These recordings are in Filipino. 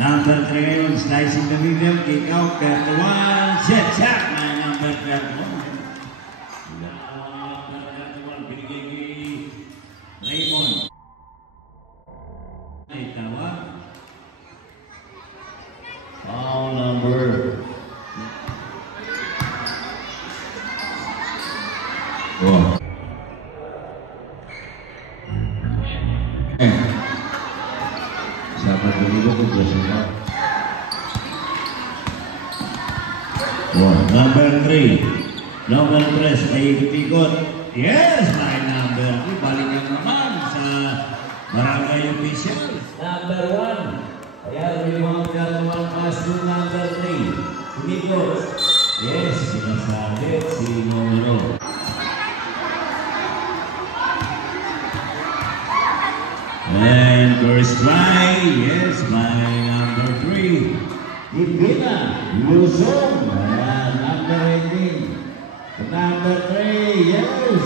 Number 3 ngayon, slicing the medium, kick out, 31, set shot na number 31. Number 31, binigay kay Raymond. Ay, tawa. Foul number. Wow. Sama dulu ko bersama. Wow, number 3. Number 3 ay ikot-ikot. Yes, my number 3. Balik naman sa barangay official. Number 1. Ayan, rebound na naman pass to number 3. Ikot. Yes, sinasabit si Nomero. And first try, yes, my number 3. Higina, Luzon, number 18. Number 3, yes.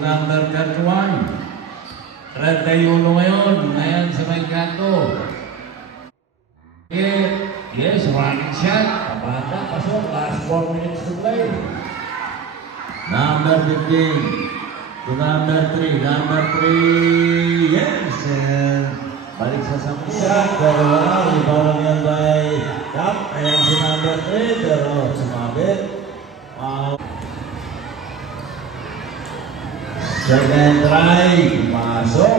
Number 31. 31 ngayon, ayan sa may kanto. Yes, running shot. Kabata, pasok, last 4 minutes to play. Number 15. To number 3, yes, balik sa sampusan, pero wala, ibarang yan by Cap, ayan si number 3, pero sumabit. Second try, masok.